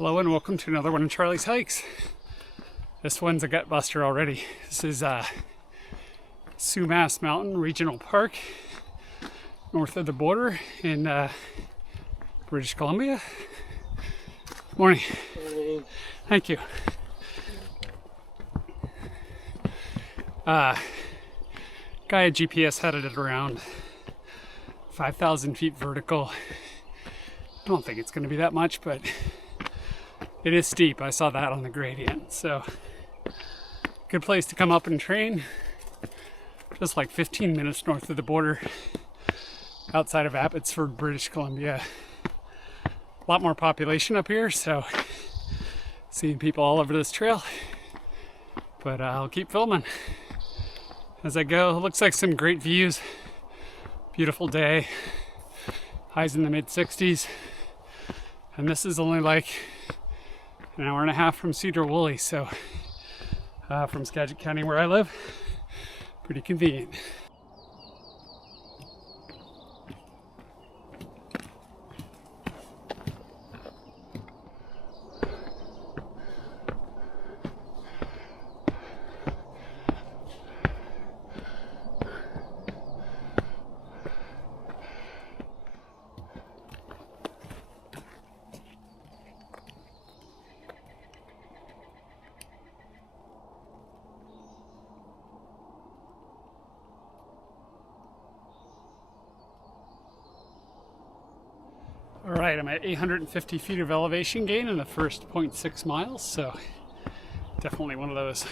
Hello and welcome to another one of Charlie's hikes. This one's a gut buster already. This is Sumas Mountain Regional Park, north of the border in British Columbia. Morning. Morning. Thank you. Guy at GPS had it at around 5,000 feet vertical. I don't think it's going to be that much, but it is steep. I saw that on the gradient. So, good place to come up and train. Just like 15 minutes north of the border, outside of Abbotsford, British Columbia. A lot more population up here, so seeing people all over this trail. But I'll keep filming as I go. It looks like some great views. Beautiful day. Highs in the mid 60s. And this is only like an hour and a half from Cedar Woolley, so from Skagit County where I live, pretty convenient. All right, I'm at 850 feet of elevation gain in the first 0.6 miles, so definitely one of those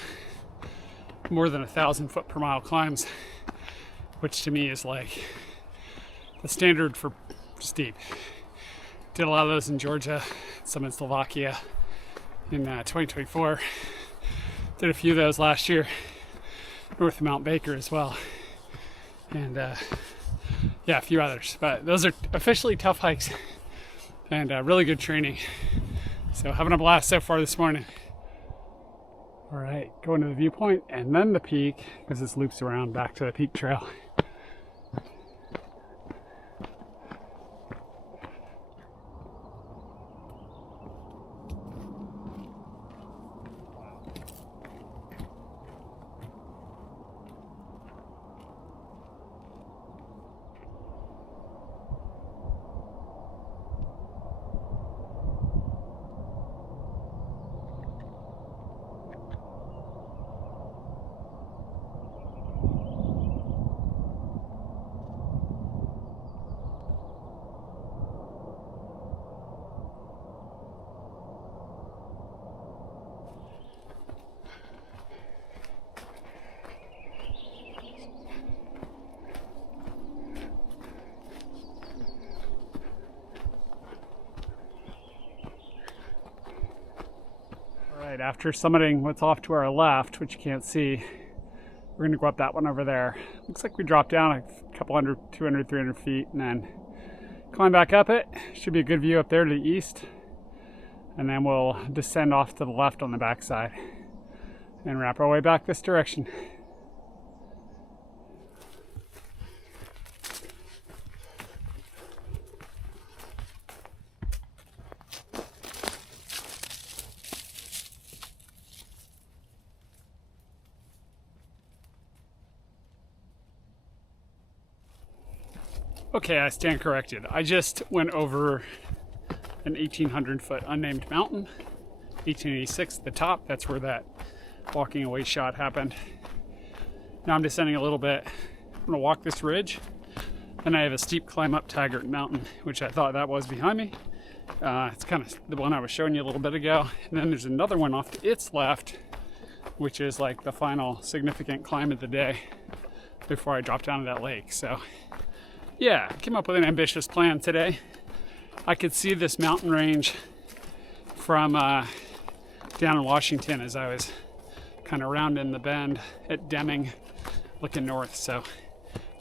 more than 1,000 foot per mile climbs, which to me is like the standard for steep. Did a lot of those in Georgia, some in Slovakia in 2024. Did a few of those last year, north of Mount Baker as well, and yeah, a few others. But those are officially tough hikes. And really good training. So having a blast so far this morning. All right, going to the viewpoint and then the peak, because this loops around back to the peak trail. After summiting what's off to our left, which you can't see, we're going to go up that one over there. Looks like we dropped down a couple hundred, 200, 300 feet, and then climb back up it. Should be a good view up there to the east. And then we'll descend off to the left on the backside and wrap our way back this direction. Okay, I stand corrected. I just went over an 1,800 foot unnamed mountain, 1886 at the top. That's where that walking away shot happened. Now I'm descending a little bit. I'm gonna walk this ridge, and I have a steep climb up Taggart Mountain, which I thought that was behind me. It's kind of the one I was showing you a little bit ago. And then there's another one off to its left, which is like the final significant climb of the day before I drop down to that lake. So yeah, I came up with an ambitious plan today. I could see this mountain range from down in Washington as I was kind of rounding the bend at Deming, looking north. So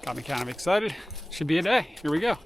got me kind of excited. Should be a day. Here we go.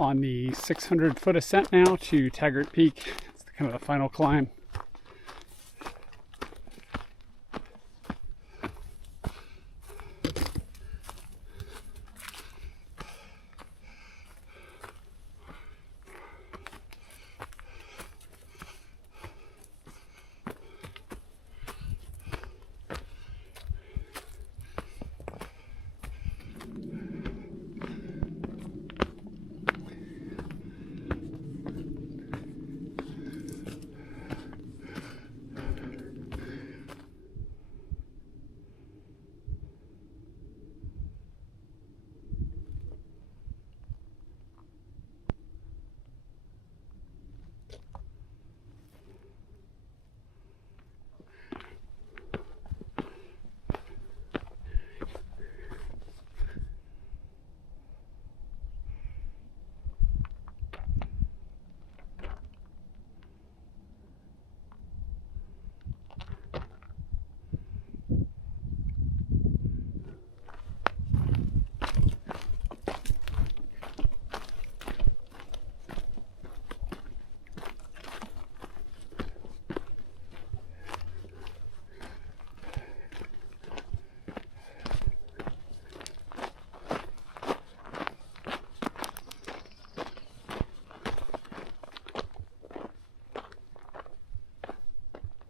On the 600-foot ascent now to Taggart Peak. It's kind of the final climb.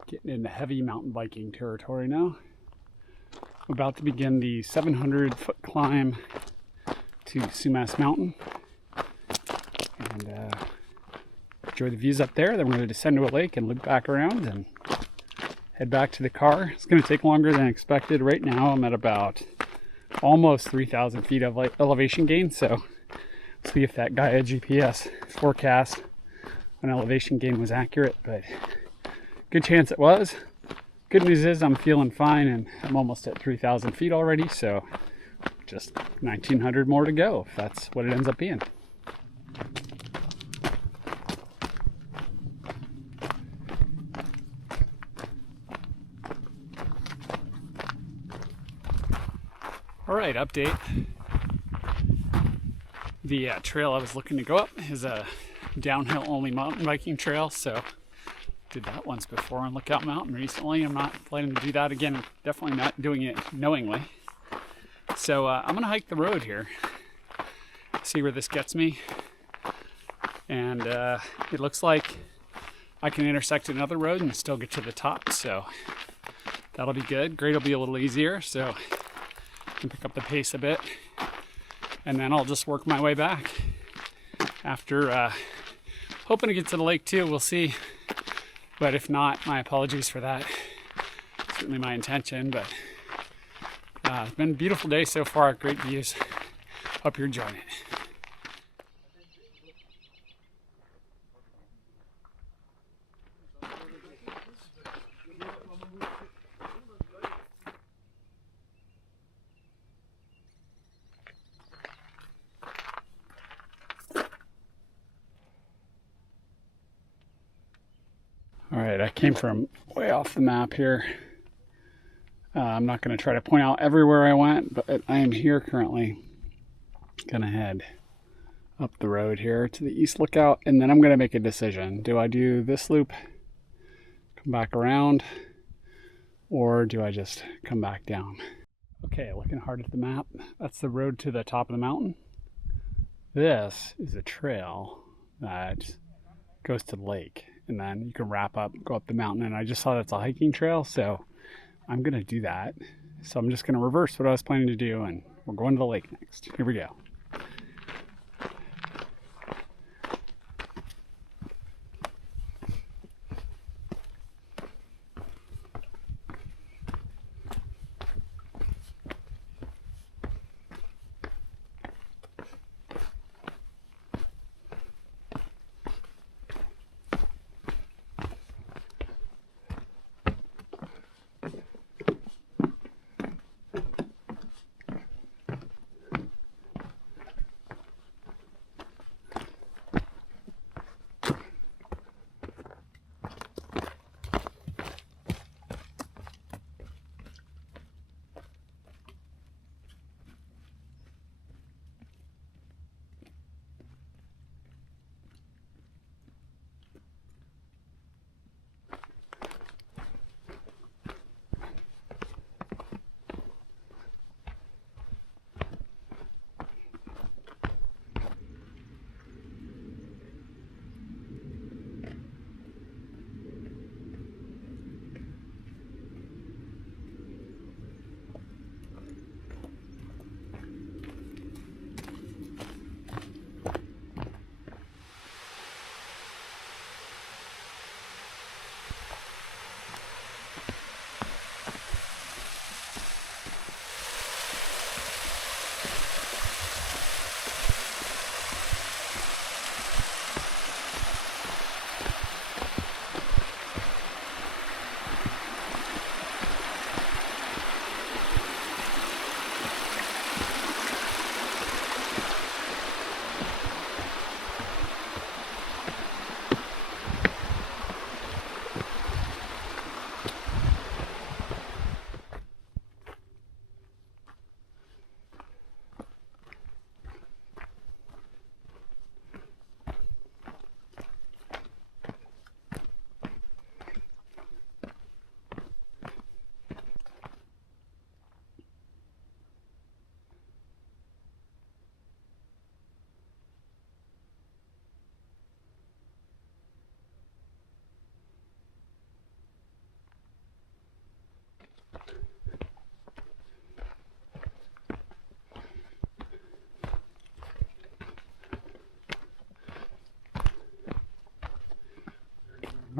Getting into heavy mountain biking territory now. I'm about to begin the 700-foot climb to Sumas Mountain. And enjoy the views up there. Then we're going to descend to a lake and loop back around and head back to the car. It's going to take longer than expected. Right now I'm at about almost 3,000 feet of elevation gain. So let's see if that Gaia GPS forecast on elevation gain was accurate, but good chance it was. Good news is I'm feeling fine and I'm almost at 3,000 feet already, so just 1,900 more to go if that's what it ends up being. All right, update. The trail I was looking to go up is a downhill only mountain biking trail, so did that once before on Lookout Mountain recently. I'm not planning to do that again. Definitely not doing it knowingly. So I'm gonna hike the road here, see where this gets me. And it looks like I can intersect another road and still get to the top. So that'll be good. Grade will be a little easier, so I can pick up the pace a bit. And then I'll just work my way back. After hoping to get to the lake too, we'll see. But if not, my apologies for that. Certainly my intention, but it's been a beautiful day so far. Great views. Hope you're enjoying it. All right, I came from way off the map here. I'm not going to try to point out everywhere I went, but I am here currently. Gonna head up the road here to the East Lookout, and then I'm going to make a decision. Do I do this loop, come back around, or do I just come back down? Okay, looking hard at the map. That's the road to the top of the mountain. This is a trail that goes to the lake. And then you can wrap up, go up the mountain. And I just saw that's a hiking trail, so I'm gonna do that. So I'm just gonna reverse what I was planning to do, and we're going to the lake next. Here we go.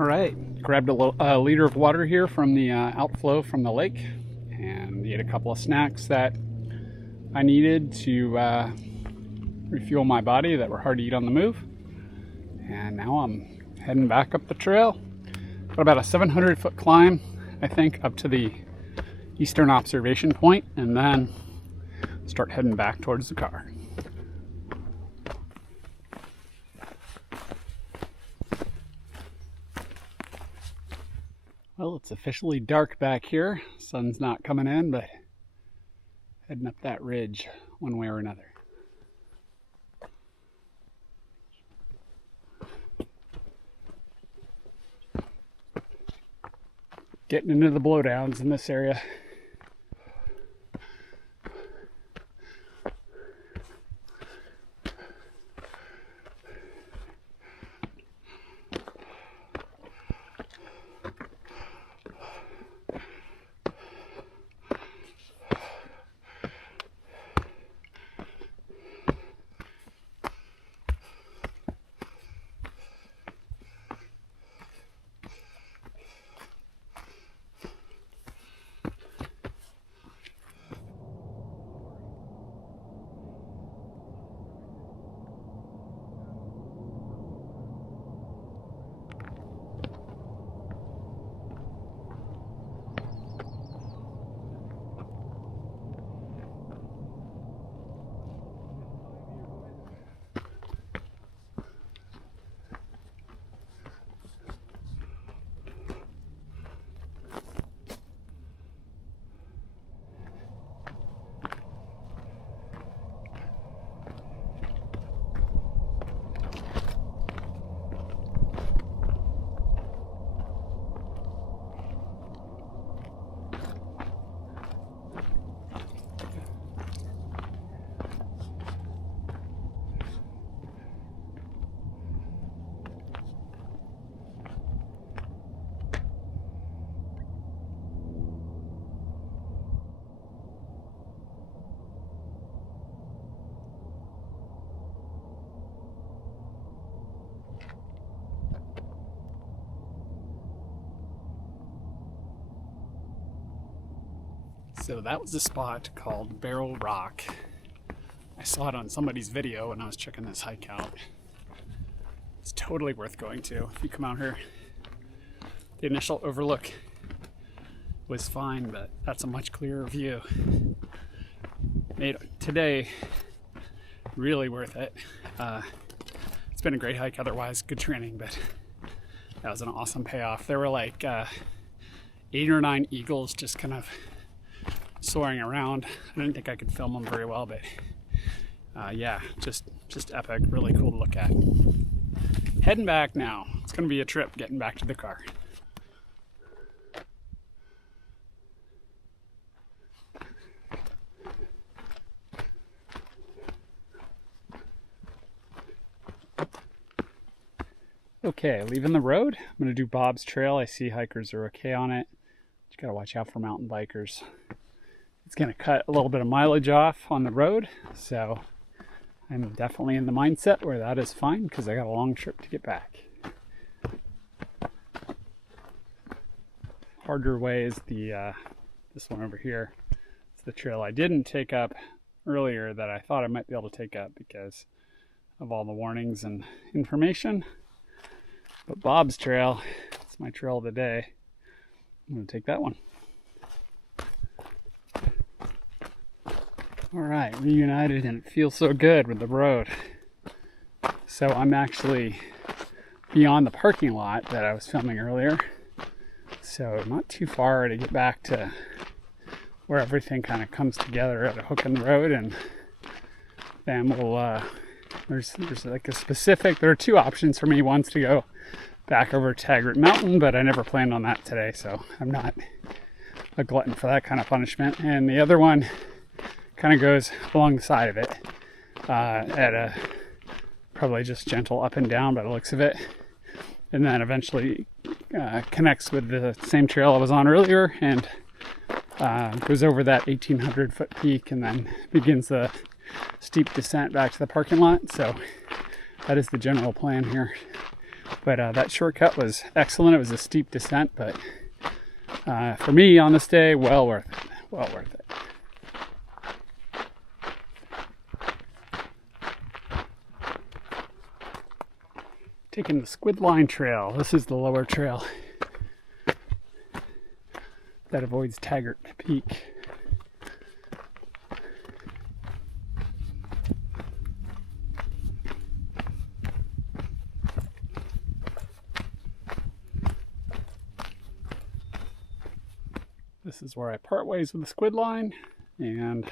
All right, grabbed a liter of water here from the outflow from the lake, and ate a couple of snacks that I needed to refuel my body that were hard to eat on the move. And now I'm heading back up the trail. Got about a 700-foot climb, I think, up to the eastern observation point, and then start heading back towards the car. Well, it's officially dark back here. Sun's not coming in, but heading up that ridge one way or another. Getting into the blowdowns in this area. So that was a spot called Barrel Rock. I saw it on somebody's video when I was checking this hike out. It's totally worth going to if you come out here. The initial overlook was fine, but that's a much clearer view. Made today really worth it. It's been a great hike otherwise, good training, but that was an awesome payoff. There were like 8 or 9 eagles just kind of soaring around. I didn't think I could film them very well, but yeah, just epic, really cool to look at. Heading back now. It's gonna be a trip getting back to the car. Okay, leaving the road. I'm gonna do Bob's Trail. I see hikers are okay on it. You gotta watch out for mountain bikers. It's going to cut a little bit of mileage off on the road, so I'm definitely in the mindset where that is fine because I got a long trip to get back. Harder way is the this one over here. It's the trail I didn't take up earlier that I thought I might be able to take up because of all the warnings and information. But Bob's Trail, it's my trail of the day. I'm going to take that one. All right, reunited, and it feels so good with the road. So I'm actually beyond the parking lot that I was filming earlier. So not too far to get back to where everything kind of comes together at a hook in the road, and then we'll, there's like a specific, there are 2 options for me. One's to go back over Taggart Mountain, but I never planned on that today, so I'm not a glutton for that kind of punishment. And the other one kind of goes along the side of it at a probably just gentle up and down by the looks of it, and then eventually connects with the same trail I was on earlier and goes over that 1,800-foot peak and then begins the steep descent back to the parking lot. So that is the general plan here. But that shortcut was excellent. It was a steep descent, but for me on this day, well worth it. Well worth it. Taking the Squid Line Trail. This is the lower trail that avoids Taggart Peak. This is where I part ways with the Squid Line and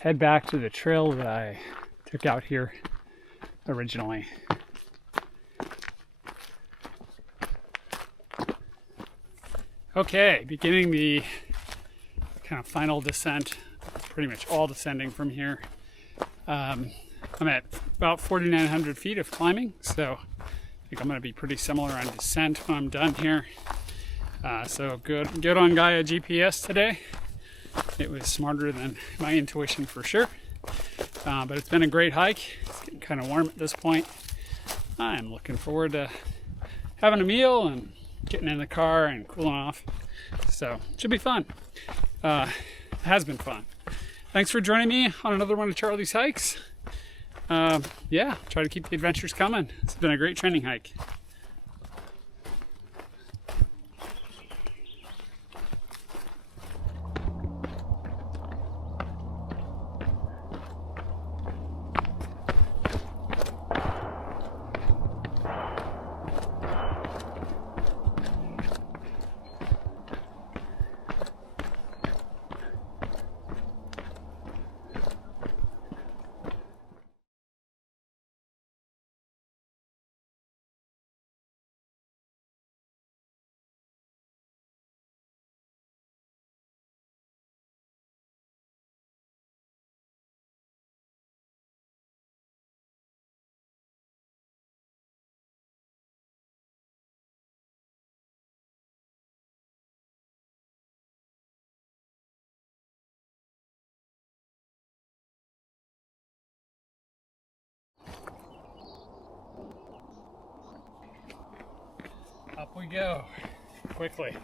head back to the trail that I took out here originally. Okay, beginning the kind of final descent, pretty much all descending from here. I'm at about 4,900 feet of climbing, so I think I'm going to be pretty similar on descent when I'm done here. So good on Gaia GPS today. It was smarter than my intuition for sure. But it's been a great hike. It's getting kind of warm at this point. I'm looking forward to having a meal and getting in the car and cooling off. So it should be fun. It has been fun. Thanks for joining me on another one of Charlie's hikes. Yeah, try to keep the adventures coming. It's been a great training hike. Up we go, quickly.